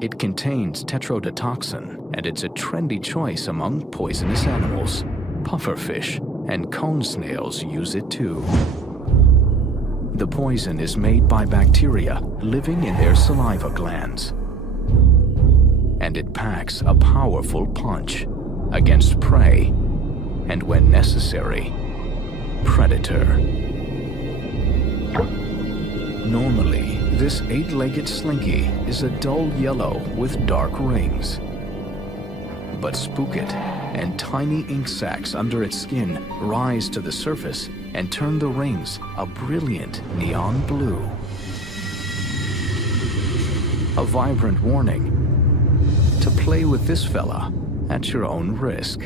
It contains tetrodotoxin, and it's a trendy choice among poisonous animals. Pufferfish and cone snails use it too. The poison is made by bacteria living in their saliva glands. And it packs a powerful punch against prey and, when necessary, predator. Normally, this 8-legged slinky is a dull yellow with dark rings. But spook it, and tiny ink sacs under its skin rise to the surface and turn the rings a brilliant neon blue. A vibrant warning: to play with this fella at your own risk.